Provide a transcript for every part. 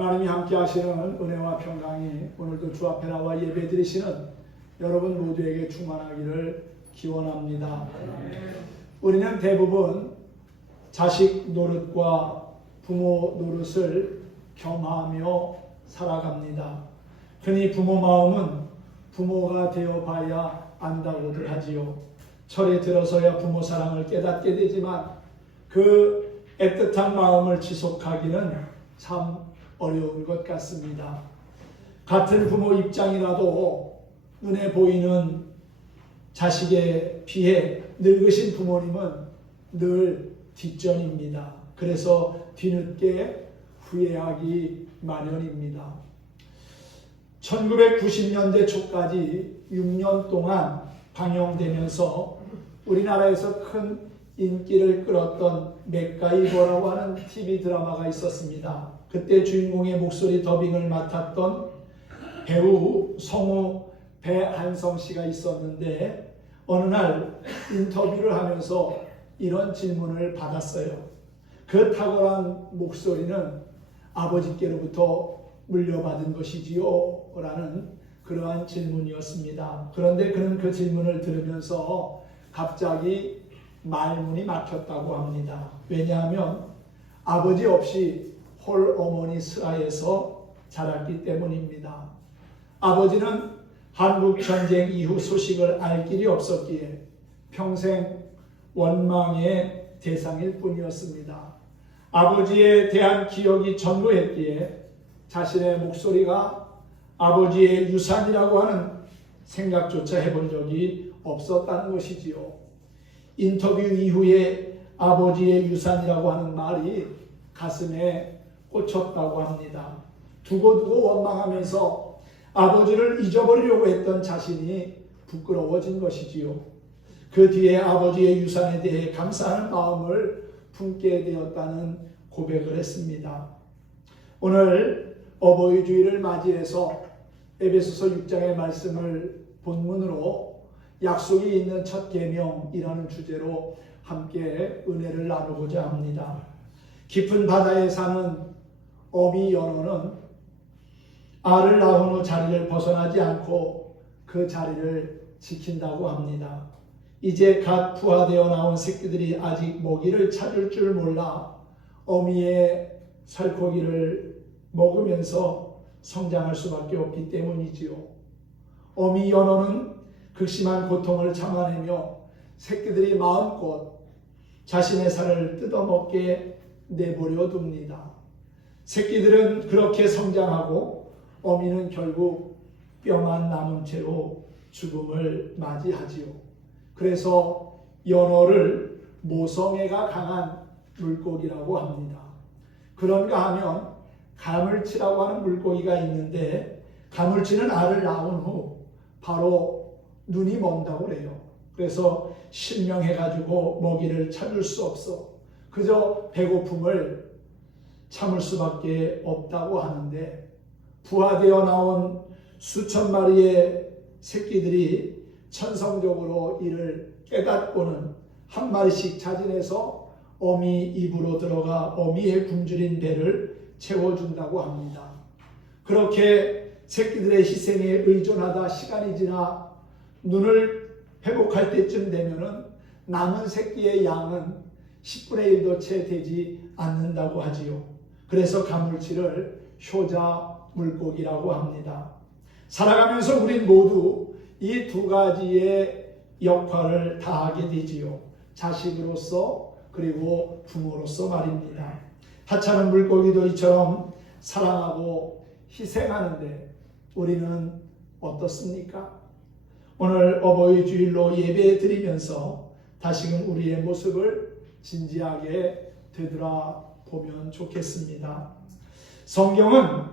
하나님이 함께 하시는 은혜와 평강이 오늘도 주 앞에 나와 예배 드리시는 여러분 모두에게 충만하기를 기원합니다. 우리는 대부분 자식 노릇과 부모 노릇을 겸하며 살아갑니다. 흔히 부모 마음은 부모가 되어봐야 안다고들 하지요. 철이 들어서야 부모 사랑을 깨닫게 되지만 그 애틋한 마음을 지속하기는 참 어려운 것 같습니다. 같은 부모 입장이라도 눈에 보이는 자식에 비해 늙으신 부모님은 늘 뒷전입니다. 그래서 뒤늦게 후회하기 마련입니다. 1990년대 초까지 6년 동안 방영되면서 우리나라에서 큰 인기를 끌었던 맥가이버라고 하는 TV 드라마가 있었습니다. 그때 주인공의 목소리 더빙을 맡았던 배우 성우 배한성 씨가 있었는데 어느 날 인터뷰를 하면서 이런 질문을 받았어요. 그 탁월한 목소리는 아버지께로부터 물려받은 것이지요? 라는 그러한 질문이었습니다. 그런데 그는 그 질문을 들으면서 갑자기 말문이 막혔다고 합니다. 왜냐하면 아버지 없이 홀 어머니 슬하에서 자랐기 때문입니다. 아버지는 한국 전쟁 이후 소식을 알 길이 없었기에 평생 원망의 대상일 뿐이었습니다. 아버지에 대한 기억이 전무했기에 자신의 목소리가 아버지의 유산이라고 하는 생각조차 해본 적이 없었다는 것이지요. 인터뷰 이후에 아버지의 유산이라고 하는 말이 가슴에 꽂혔다고 합니다. 두고두고 원망하면서 아버지를 잊어버리려고 했던 자신이 부끄러워진 것이지요. 그 뒤에 아버지의 유산에 대해 감사하는 마음을 품게 되었다는 고백을 했습니다. 오늘 어버이 주일을 맞이해서 에베소서 6장의 말씀을 본문으로 약속이 있는 첫 계명이라는 주제로 함께 은혜를 나누고자 합니다. 깊은 바다에 사는 어미 연어는 알을 낳은 후 자리를 벗어나지 않고 그 자리를 지킨다고 합니다. 이제 갓 부화되어 나온 새끼들이 아직 먹이를 찾을 줄 몰라 어미의 살코기를 먹으면서 성장할 수밖에 없기 때문이지요. 어미 연어는 극심한 고통을 참아내며 새끼들이 마음껏 자신의 살을 뜯어먹게 내버려 둡니다. 새끼들은 그렇게 성장하고 어미는 결국 뼈만 남은 채로 죽음을 맞이하지요. 그래서 연어를 모성애가 강한 물고기라고 합니다. 그런가 하면 가물치라고 하는 물고기가 있는데 가물치는 알을 낳은 후 바로 눈이 먼다고 그래요. 그래서 실명해가지고 먹이를 찾을 수 없어. 그저 배고픔을 참을 수밖에 없다고 하는데 부화되어 나온 수천 마리의 새끼들이 천성적으로 이를 깨닫고는 한 마리씩 자진해서 어미 입으로 들어가 어미의 굶주린 배를 채워준다고 합니다. 그렇게 새끼들의 희생에 의존하다 시간이 지나 눈을 회복할 때쯤 되면은 남은 새끼의 양은 10분의 1도 채 되지 않는다고 하지요. 그래서 가물치를 효자 물고기라고 합니다. 살아가면서 우린 모두 이 두 가지의 역할을 다하게 되지요. 자식으로서 그리고 부모로서 말입니다. 하찮은 물고기도 이처럼 사랑하고 희생하는데 우리는 어떻습니까? 오늘 어버이 주일로 예배 드리면서 다시금 우리의 모습을 진지하게 되돌아보면 좋겠습니다. 성경은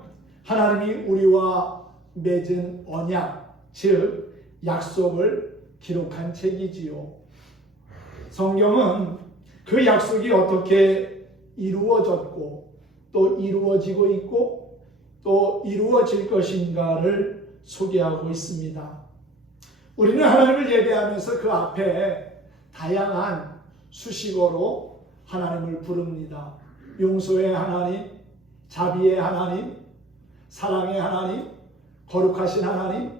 하나님이 우리와 맺은 언약, 즉 약속을 기록한 책이지요. 성경은 그 약속이 어떻게 이루어졌고 또 이루어지고 있고 또 이루어질 것인가를 소개하고 있습니다. 우리는 하나님을 예배하면서 그 앞에 다양한 수식어로 하나님을 부릅니다. 용서의 하나님, 자비의 하나님, 사랑의 하나님, 거룩하신 하나님,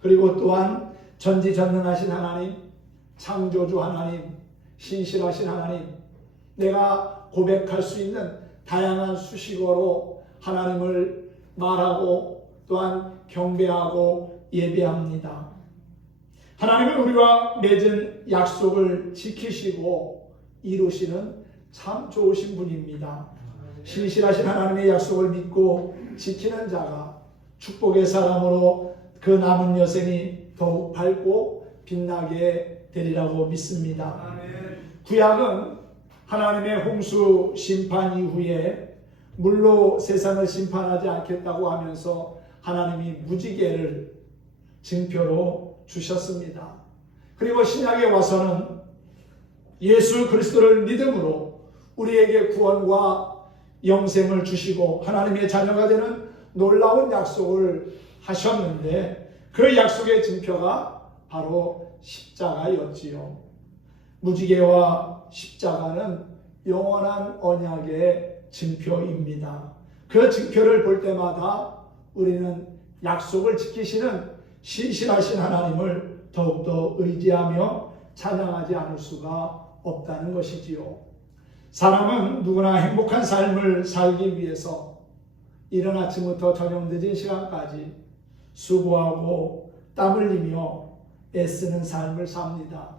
그리고 또한 전지전능하신 하나님, 창조주 하나님, 신실하신 하나님, 내가 고백할 수 있는 다양한 수식어로 하나님을 말하고 또한 경배하고 예배합니다. 하나님은 우리와 맺은 약속을 지키시고 이루시는 참 좋으신 분입니다. 신실하신 하나님의 약속을 믿고 지키는 자가 축복의 사람으로 그 남은 여생이 더욱 밝고 빛나게 되리라고 믿습니다. 구약은 하나님의 홍수 심판 이후에 물로 세상을 심판하지 않겠다고 하면서 하나님이 무지개를 징표로 주셨습니다. 그리고 신약에 와서는 예수 그리스도를 믿음으로 우리에게 구원과 영생을 주시고 하나님의 자녀가 되는 놀라운 약속을 하셨는데 그 약속의 징표가 바로 십자가였지요. 무지개와 십자가는 영원한 언약의 징표입니다. 그 징표를 볼 때마다 우리는 약속을 지키시는 신실하신 하나님을 더욱더 의지하며 찬양하지 않을 수가 없다는 것이지요. 사람은 누구나 행복한 삶을 살기 위해서 이른 아침부터 저녁 늦은 시간까지 수고하고 땀 흘리며 애쓰는 삶을 삽니다.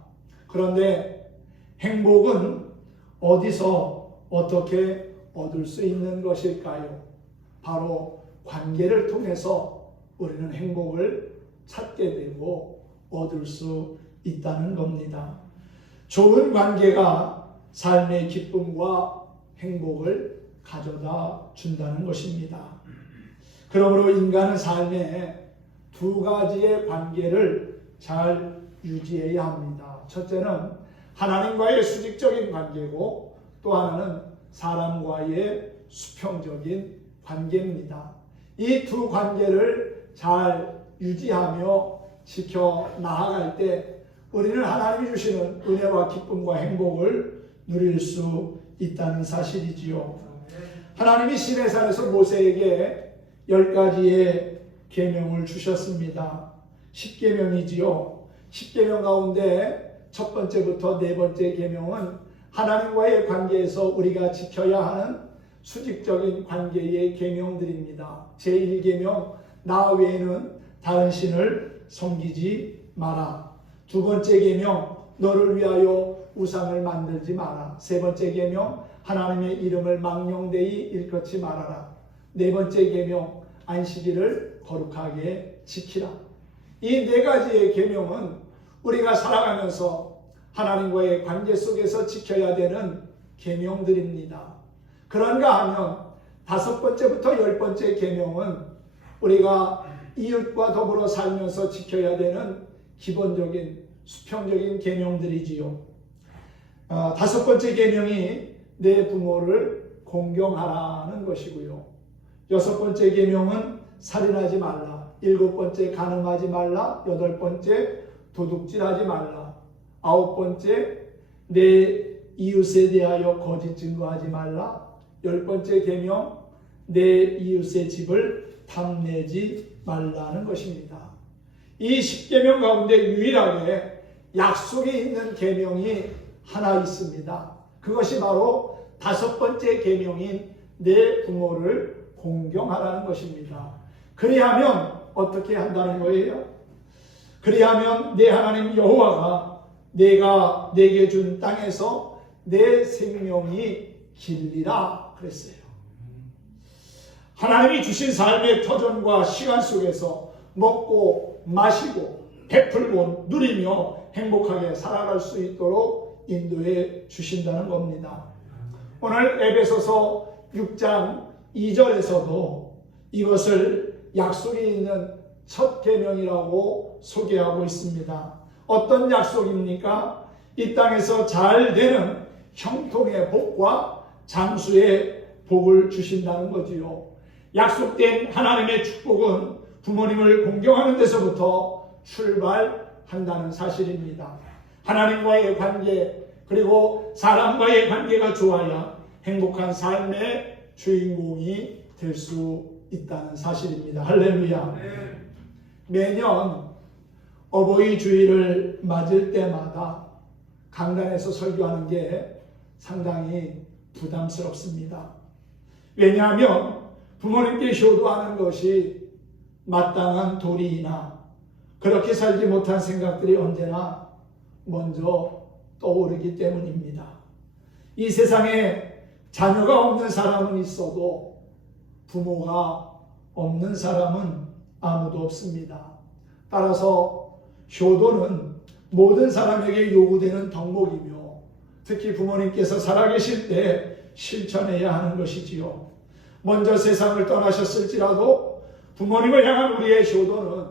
그런데 행복은 어디서 어떻게 얻을 수 있는 것일까요? 바로 관계를 통해서 우리는 행복을 찾게 되고 얻을 수 있다는 겁니다. 좋은 관계가 삶의 기쁨과 행복을 가져다 준다는 것입니다. 그러므로 인간은 삶에 두 가지의 관계를 잘 유지해야 합니다. 첫째는 하나님과의 수직적인 관계고 또 하나는 사람과의 수평적인 관계입니다. 이 두 관계를 잘 유지하며 지켜 나아갈 때 우리는 하나님이 주시는 은혜와 기쁨과 행복을 누릴 수 있다는 사실이지요. 하나님이 시내산에서 모세에게 10가지의 계명을 주셨습니다. 10계명이지요. 10계명 가운데 첫 번째부터 네 번째 계명은 하나님과의 관계에서 우리가 지켜야 하는 수직적인 관계의 계명들입니다. 제1계명 나 외에는 다른 신을 섬기지 마라. 두 번째 계명 너를 위하여 우상을 만들지 마라. 세 번째 계명 하나님의 이름을 망령되이 일컫지 말아라. 네 번째 계명 안식일을 거룩하게 지키라. 이 네 가지의 계명은 우리가 살아가면서 하나님과의 관계 속에서 지켜야 되는 계명들입니다. 그런가 하면 다섯 번째부터 10번째 계명은 우리가 이웃과 더불어 살면서 지켜야 되는 기본적인 수평적인 계명들이지요. 다섯 번째 계명이 내 부모를 공경하라는 것이고요. 여섯 번째 계명은 살인하지 말라. 일곱 번째 간음하지 말라. 여덟 번째 도둑질하지 말라. 아홉 번째 내 이웃에 대하여 거짓 증거하지 말라. 열 번째 계명 내 이웃의 집을 탐내지 말라는 것입니다. 이 10계명 가운데 유일하게 약속이 있는 계명이 하나 있습니다. 그것이 바로 다섯 번째 계명인 내 부모를 공경하라는 것입니다. 그리하면 어떻게 한다는 거예요? 그리하면 내 하나님 여호와가 내가 내게 준 땅에서 내 생명이 길리라 그랬어요. 하나님이 주신 삶의 터전과 시간 속에서 먹고 마시고 베풀고 누리며 행복하게 살아갈 수 있도록 인도해 주신다는 겁니다. 오늘 에베소서 6장 2절에서도 이것을 약속이 있는 첫 계명이라고 소개하고 있습니다. 어떤 약속입니까? 이 땅에서 잘 되는 형통의 복과 장수의 복을 주신다는 거지요. 약속된 하나님의 축복은 부모님을 공경하는 데서부터 출발한다는 사실입니다. 하나님과의 관계 그리고 사람과의 관계가 좋아야 행복한 삶의 주인공이 될 수 있다는 사실입니다. 할렐루야. 매년 어버이 주일을 맞을 때마다 강단에서 설교하는 게 상당히 부담스럽습니다. 왜냐하면 부모님께 효도하는 것이 마땅한 도리이나 그렇게 살지 못한 생각들이 언제나 먼저 떠오르기 때문입니다. 이 세상에 자녀가 없는 사람은 있어도 부모가 없는 사람은 아무도 없습니다. 따라서 효도는 모든 사람에게 요구되는 덕목이며 특히 부모님께서 살아계실 때 실천해야 하는 것이지요. 먼저 세상을 떠나셨을지라도 부모님을 향한 우리의 효도는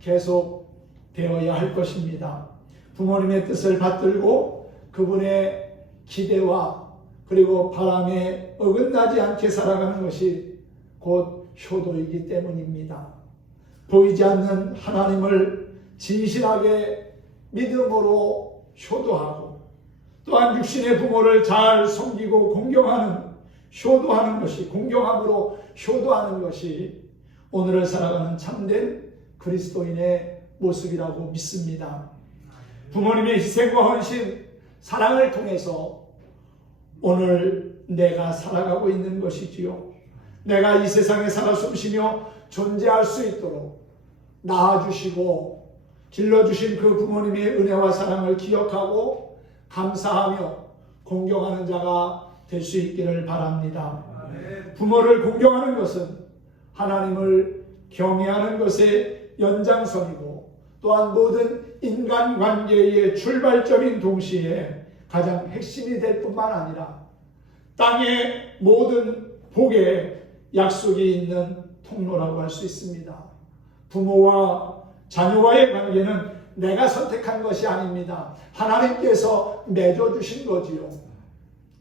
계속 되어야 할 것입니다. 부모님의 뜻을 받들고 그분의 기대와 그리고 바람에 어긋나지 않게 살아가는 것이 곧 효도이기 때문입니다. 보이지 않는 하나님을 진실하게 믿음으로 효도하고 또한 육신의 부모를 잘 섬기고 공경하는 효도하는 것이 공경함으로 효도하는 것이 오늘을 살아가는 참된 그리스도인의 모습이라고 믿습니다. 부모님의 희생과 헌신, 사랑을 통해서 오늘 내가 살아가고 있는 것이지요. 내가 이 세상에 살아 숨쉬며 존재할 수 있도록 낳아주시고 길러주신 그 부모님의 은혜와 사랑을 기억하고 감사하며 공경하는 자가 될 수 있기를 바랍니다. 부모를 공경하는 것은 하나님을 경외하는 것의 연장선이고 또한 모든 인간관계의 출발점인 동시에 가장 핵심이 될 뿐만 아니라 땅의 모든 복의 약속이 있는 통로라고 할 수 있습니다. 부모와 자녀와의 관계는 내가 선택한 것이 아닙니다. 하나님께서 맺어주신 거지요.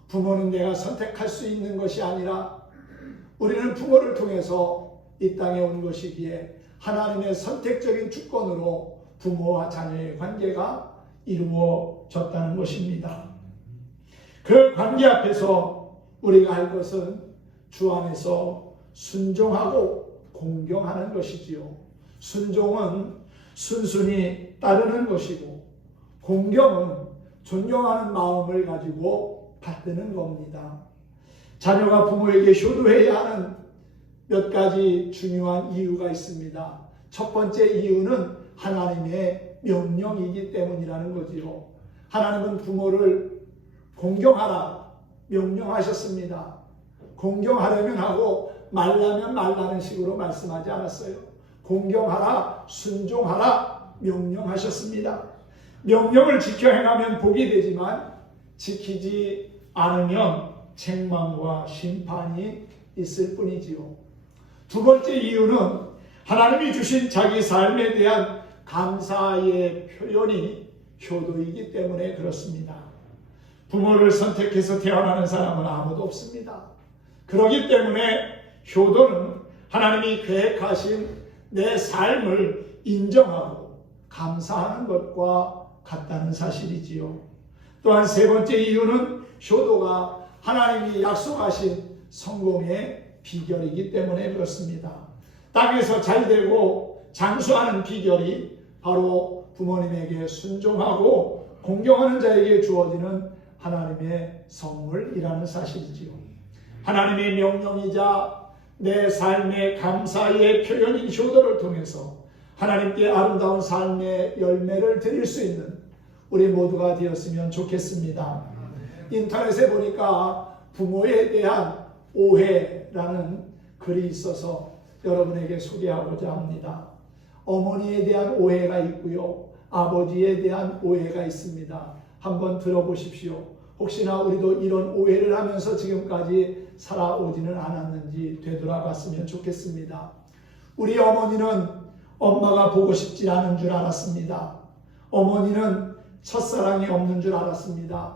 부모는 내가 선택할 수 있는 것이 아니라 우리는 부모를 통해서 이 땅에 온 것이기에 하나님의 선택적인 주권으로 부모와 자녀의 관계가 이루어졌다는 것입니다. 그 관계 앞에서 우리가 할 것은 주 안에서 순종하고 공경하는 것이지요. 순종은 순순히 따르는 것이고 공경은 존경하는 마음을 가지고 받드는 겁니다. 자녀가 부모에게 효도해야 하는 몇 가지 중요한 이유가 있습니다. 첫 번째 이유는 하나님의 명령이기 때문이라는 거지요. 하나님은 부모를 공경하라 명령하셨습니다. 공경하려면 하고 말라면 말라는 식으로 말씀하지 않았어요. 공경하라, 순종하라 명령하셨습니다. 명령을 지켜 행하면 복이 되지만 지키지 않으면 책망과 심판이 있을 뿐이지요. 두 번째 이유는 하나님이 주신 자기 삶에 대한 감사의 표현이 효도이기 때문에 그렇습니다. 부모를 선택해서 태어나는 사람은 아무도 없습니다. 그렇기 때문에 효도는 하나님이 계획하신 내 삶을 인정하고 감사하는 것과 같다는 사실이지요. 또한 세 번째 이유는 효도가 하나님이 약속하신 성공의 비결이기 때문에 그렇습니다. 땅에서 잘되고 장수하는 비결이 바로 부모님에게 순종하고 공경하는 자에게 주어지는 하나님의 선물이라는 사실이지요. 하나님의 명령이자 내 삶의 감사의 표현인 효도를 통해서 하나님께 아름다운 삶의 열매를 드릴 수 있는 우리 모두가 되었으면 좋겠습니다. 인터넷에 보니까 부모에 대한 오해라는 글이 있어서 여러분에게 소개하고자 합니다. 어머니에 대한 오해가 있고요. 아버지에 대한 오해가 있습니다. 한번 들어보십시오. 혹시나 우리도 이런 오해를 하면서 지금까지 살아오지는 않았는지 되돌아봤으면 좋겠습니다. 우리 어머니는 엄마가 보고 싶지 않은 줄 알았습니다. 어머니는 첫사랑이 없는 줄 알았습니다.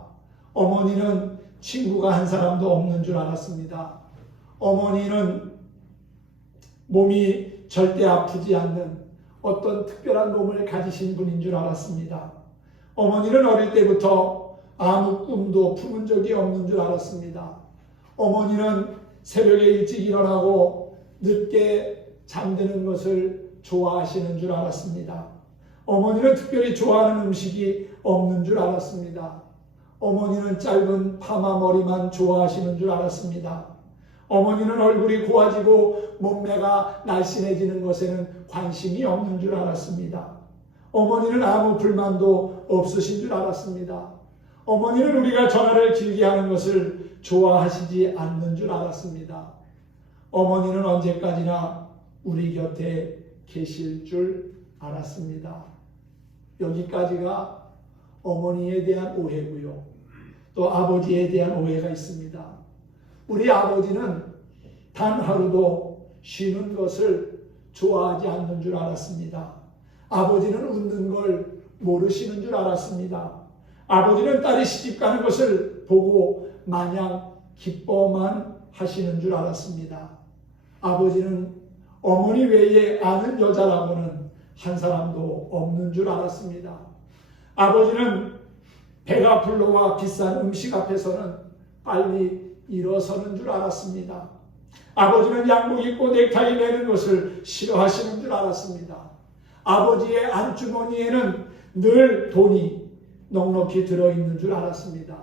어머니는 친구가 한 사람도 없는 줄 알았습니다. 어머니는 몸이 절대 아프지 않는 어떤 특별한 몸을 가지신 분인 줄 알았습니다. 어머니는 어릴 때부터 아무 꿈도 품은 적이 없는 줄 알았습니다. 어머니는 새벽에 일찍 일어나고 늦게 잠드는 것을 좋아하시는 줄 알았습니다. 어머니는 특별히 좋아하는 음식이 없는 줄 알았습니다. 어머니는 짧은 파마 머리만 좋아하시는 줄 알았습니다. 어머니는 얼굴이 고와지고 몸매가 날씬해지는 것에는 관심이 없는 줄 알았습니다. 어머니는 아무 불만도 없으신 줄 알았습니다. 어머니는 우리가 전화를 길게 하는 것을 좋아하시지 않는 줄 알았습니다. 어머니는 언제까지나 우리 곁에 계실 줄 알았습니다. 여기까지가 어머니에 대한 오해고요. 또 아버지에 대한 오해가 있습니다. 우리 아버지는 단 하루도 쉬는 것을 좋아하지 않는 줄 알았습니다. 아버지는 웃는 걸 모르시는 줄 알았습니다. 아버지는 딸이 시집 가는 것을 보고 마냥 기뻐만 하시는 줄 알았습니다. 아버지는 어머니 외에 아는 여자라고는 한 사람도 없는 줄 알았습니다. 아버지는 배가 불러와 비싼 음식 앞에서는 빨리 일어서는 줄 알았습니다. 아버지는 양복 입고 넥타이 매는 것을 싫어하시는 줄 알았습니다. 아버지의 안주머니에는 늘 돈이 넉넉히 들어있는 줄 알았습니다.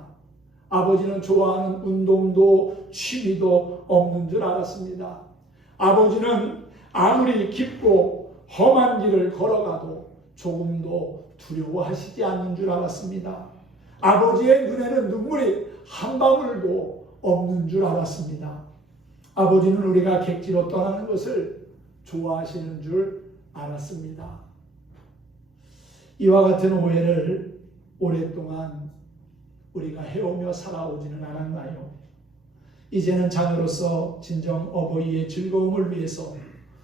아버지는 좋아하는 운동도 취미도 없는 줄 알았습니다. 아버지는 아무리 깊고 험한 길을 걸어가도 조금도 두려워하시지 않는 줄 알았습니다. 아버지의 눈에는 눈물이 한 방울도 없는 줄 알았습니다. 아버지는 우리가 객지로 떠나는 것을 좋아하시는 줄 알았습니다. 이와 같은 오해를 오랫동안 우리가 해오며 살아오지는 않았나요? 이제는 자녀로서 진정 어버이의 즐거움을 위해서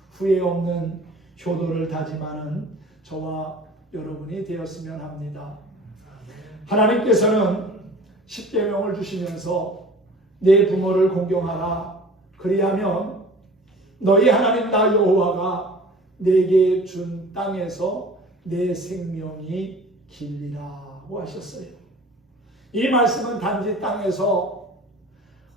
후회 없는 효도를 다짐하는 저와 여러분이 되었으면 합니다. 하나님께서는 십계명을 주시면서 내 부모를 공경하라. 그리하면 너희 하나님 나 여호와가 내게 준 땅에서 내 생명이 길리라고 하셨어요. 이 말씀은 단지 땅에서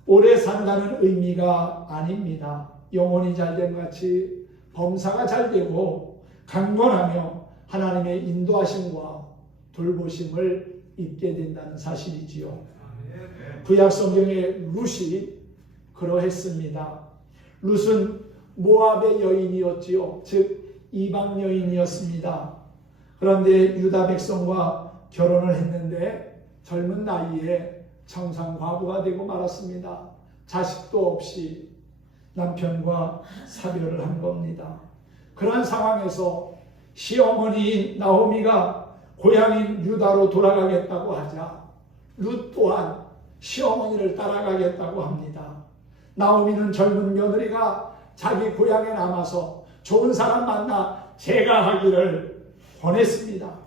오래 산다는 의미가 아닙니다. 영혼이 잘됨 같이 범사가 잘되고 강건하며 하나님의 인도하심과 돌보심을 입게 된다는 사실이지요. 구약 성경의 룻이 그러했습니다. 룻은 모압의 여인이었지요. 즉 이방 여인이었습니다. 그런데 유다 백성과 결혼을 했는데 젊은 나이에 청산과부가 되고 말았습니다. 자식도 없이 남편과 사별을 한 겁니다. 그런 상황에서 시어머니인 나오미가 고향인 유다로 돌아가겠다고 하자 룻 또한 시어머니를 따라가겠다고 합니다. 나오미는 젊은 며느리가 자기 고향에 남아서 좋은 사람 만나 재가하기를 권했습니다.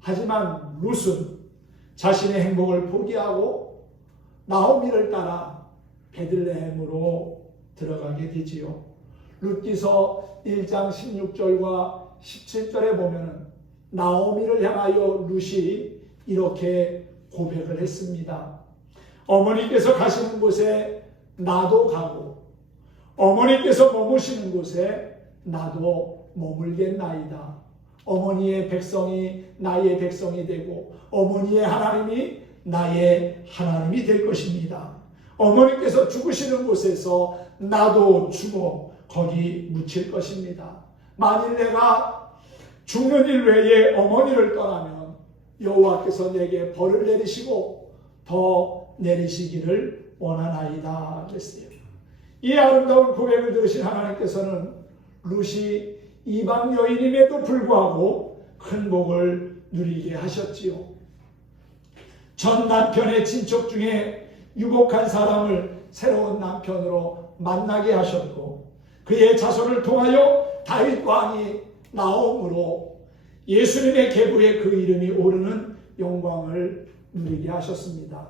하지만 룻은 자신의 행복을 포기하고 나오미를 따라 베들레헴으로 들어가게 되지요. 룻기서 1장 16절과 17절에 보면 나오미를 향하여 룻이 이렇게 고백을 했습니다. 어머니께서 가시는 곳에 나도 가고 어머니께서 머무시는 곳에 나도 머물겠나이다. 어머니의 백성이 나의 백성이 되고 어머니의 하나님이 나의 하나님이 될 것입니다. 어머니께서 죽으시는 곳에서 나도 죽어 거기 묻힐 것입니다. 만일 내가 죽는 일 외에 어머니를 떠나면 여호와께서 내게 벌을 내리시고 더 내리시기를 원하나이다 그랬어요. 이 아름다운 고백을 들으신 하나님께서는 룻이 이방 여인임에도 불구하고 큰 복을 누리게 하셨지요. 전 남편의 친척 중에 유복한 사람을 새로운 남편으로 만나게 하셨고 그의 자손을 통하여 다윗 왕이 나옴으로 예수님의 계보에 그 이름이 오르는 영광을 누리게 하셨습니다.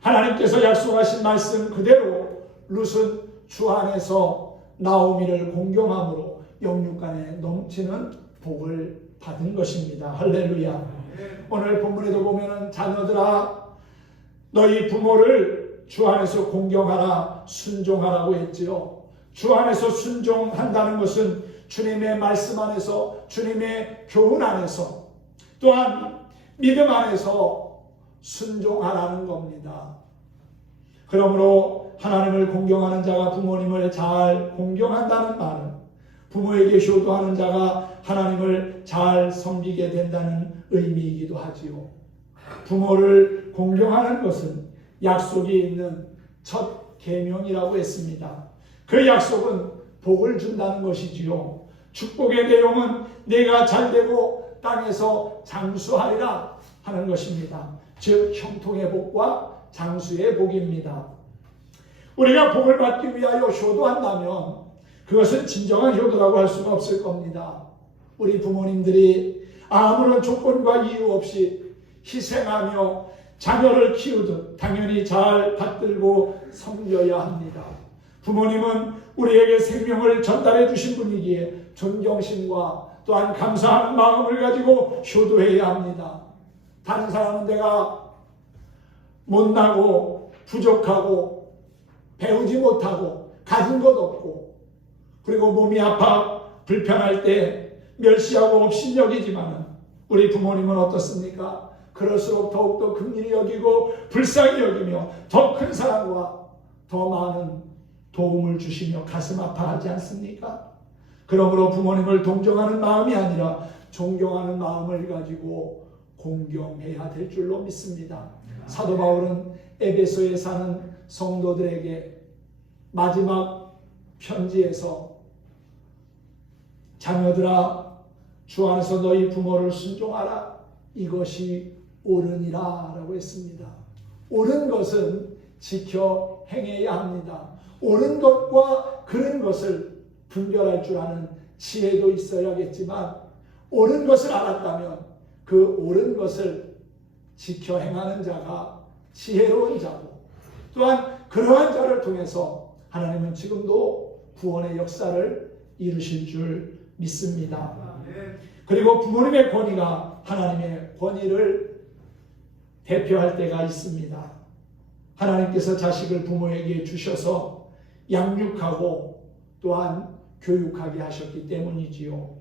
하나님께서 약속하신 말씀 그대로 룻은 주 안에서 나오미를 공경함으로 영육간에 넘치는 복을 받은 것입니다. 할렐루야. 오늘 본문에도 보면은 자녀들아 너희 부모를 주 안에서 공경하라, 순종하라고 했지요. 주 안에서 순종한다는 것은 주님의 말씀 안에서, 주님의 교훈 안에서, 또한 믿음 안에서 순종하라는 겁니다. 그러므로 하나님을 공경하는 자가 부모님을 잘 공경한다는 말은 부모에게 효도하는 자가 하나님을 잘 섬기게 된다는 의미이기도 하지요. 부모를 공경하는 것은 약속이 있는 첫 계명이라고 했습니다. 그 약속은 복을 준다는 것이지요. 축복의 내용은 내가 잘되고 땅에서 장수하리라 하는 것입니다. 즉 형통의 복과 장수의 복입니다. 우리가 복을 받기 위하여 효도한다면 그것은 진정한 효도라고 할 수가 없을 겁니다. 우리 부모님들이 아무런 조건과 이유 없이 희생하며 자녀를 키우듯 당연히 잘 받들고 섬겨야 합니다. 부모님은 우리에게 생명을 전달해 주신 분이기에 존경심과 또한 감사하는 마음을 가지고 효도해야 합니다. 다른 사람은 내가 못나고 부족하고 배우지 못하고 가진 것 없고 그리고 몸이 아파 불편할 때 멸시하고 없인 여기지만 우리 부모님은 어떻습니까? 그럴수록 더욱더 긍휼히 여기고 불쌍히 여기며 더 큰 사랑과 더 많은 도움을 주시며 가슴 아파하지 않습니까? 그러므로 부모님을 동정하는 마음이 아니라 존경하는 마음을 가지고 공경해야 될 줄로 믿습니다. 사도 바울은 에베소에 사는 성도들에게 마지막 편지에서 자녀들아 주 안에서 너희 부모를 순종하라 이것이 옳으니라 라고 했습니다. 옳은 것은 지켜 행해야 합니다. 옳은 것과 그른 것을 분별할 줄 아는 지혜도 있어야겠지만 옳은 것을 알았다면 그 옳은 것을 지켜 행하는 자가 지혜로운 자고 또한 그러한 자를 통해서 하나님은 지금도 구원의 역사를 이루실 줄 믿습니다. 그리고 부모님의 권위가 하나님의 권위를 대표할 때가 있습니다. 하나님께서 자식을 부모에게 주셔서 양육하고 또한 교육하게 하셨기 때문이지요.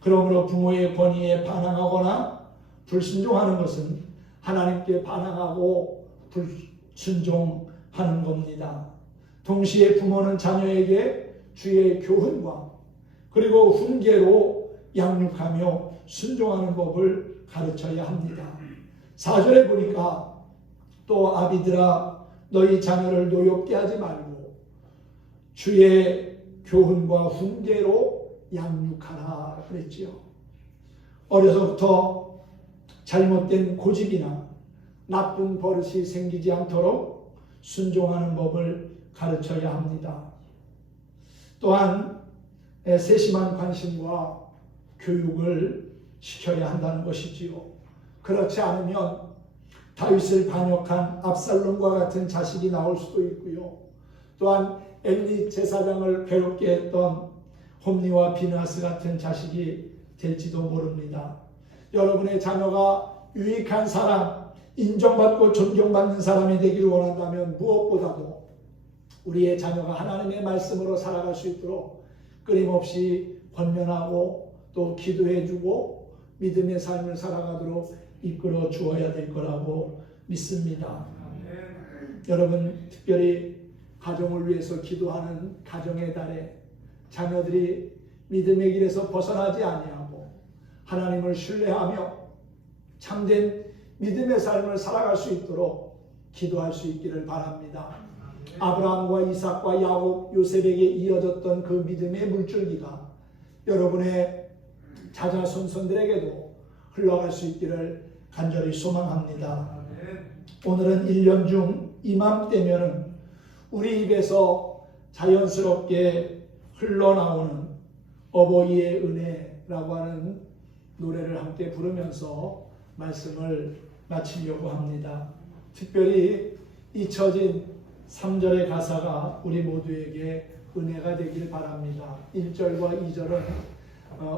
그러므로 부모의 권위에 반항하거나 불순종하는 것은 하나님께 반항하고 불순종하는 겁니다. 동시에 부모는 자녀에게 주의 교훈과 그리고 훈계로 양육하며 순종하는 법을 가르쳐야 합니다. 4절에 보니까 또 아비들아 너희 자녀를 노엽게 하지 말고 주의 교훈과 훈계로 양육하라 그랬지요. 어려서부터 잘못된 고집이나 나쁜 버릇이 생기지 않도록 순종하는 법을 가르쳐야 합니다. 또한 세심한 관심과 교육을 시켜야 한다는 것이지요. 그렇지 않으면 다윗을 반역한 압살롬과 같은 자식이 나올 수도 있고요. 또한 엘리 제사장을 괴롭게 했던 홈리와 비느하스 같은 자식이 될지도 모릅니다. 여러분의 자녀가 유익한 사람, 인정받고 존경받는 사람이 되기를 원한다면 무엇보다도 우리의 자녀가 하나님의 말씀으로 살아갈 수 있도록 끊임없이 권면하고 또 기도해주고 믿음의 삶을 살아가도록 이끌어 주어야 될 거라고 믿습니다. 여러분 특별히 가정을 위해서 기도하는 가정의 달에 자녀들이 믿음의 길에서 벗어나지 아니하고 하나님을 신뢰하며 참된 믿음의 삶을 살아갈 수 있도록 기도할 수 있기를 바랍니다. 아브라함과 이삭과 야곱, 요셉에게 이어졌던 그 믿음의 물줄기가 여러분의 자자손손들에게도 흘러갈 수 있기를 간절히 소망합니다. 오늘은 1년 중 이맘때면은 우리 입에서 자연스럽게 흘러나오는 어버이의 은혜라고 하는 노래를 함께 부르면서 말씀을 마치려고 합니다. 특별히 잊혀진 3절의 가사가 우리 모두에게 은혜가 되길 바랍니다. 1절과 2절은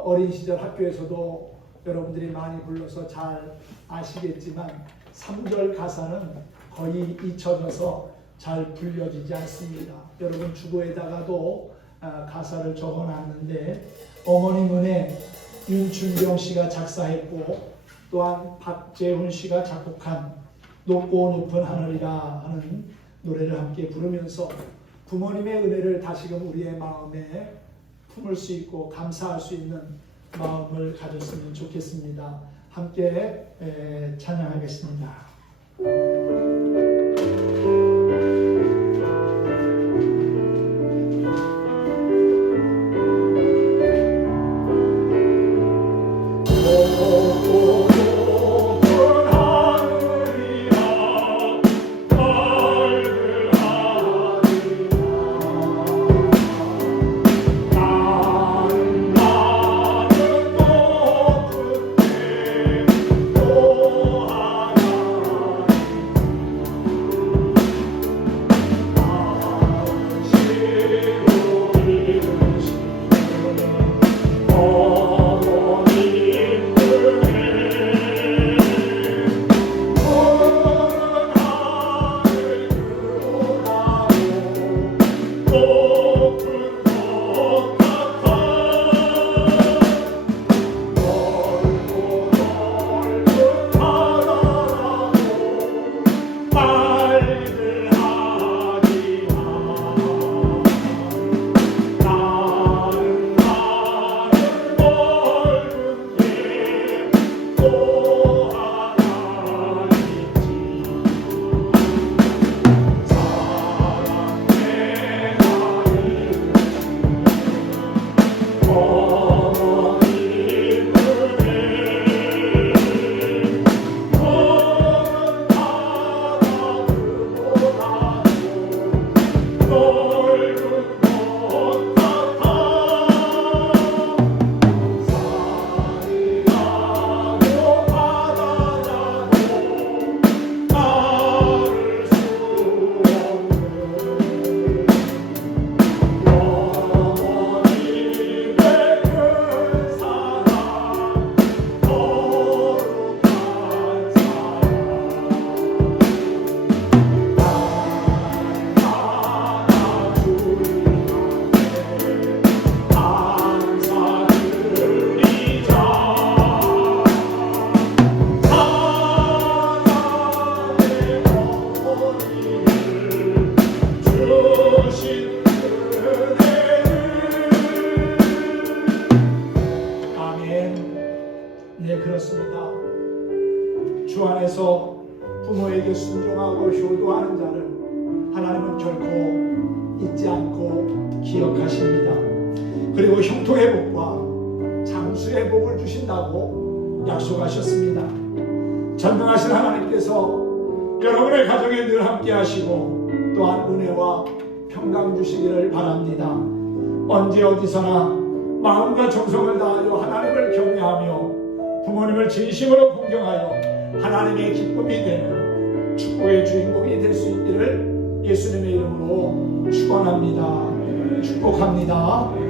어린 시절 학교에서도 여러분들이 많이 불러서 잘 아시겠지만 3절 가사는 거의 잊혀져서 잘 불려지지 않습니다. 여러분 주보에다가도 가사를 적어놨는데 어머님 은혜 윤춘경 씨가 작사했고 또한 박재훈 씨가 작곡한 높고 높은 하늘이라 하는 노래를 함께 부르면서 부모님의 은혜를 다시금 우리의 마음에 품을 수 있고 감사할 수 있는 마음을 가졌으면 좋겠습니다. 함께 찬양하겠습니다. 주 안에서 부모에게 순종하고 효도하는 자를 하나님은 결코 잊지 않고 기억하십니다. 그리고 형통의 복과 장수의 복을 주신다고 약속하셨습니다. 전능하신 하나님께서 여러분의 가정에 늘 함께 하시고 또한 은혜와 평강 주시기를 바랍니다. 언제 어디서나 마음과 정성을 다하여 하나님을 경외하며 부모님을 진심으로 공경하여 하나님의 기쁨이 되는 축복의 주인공이 될 수 있기를 예수님의 이름으로 축원합니다. 축복합니다.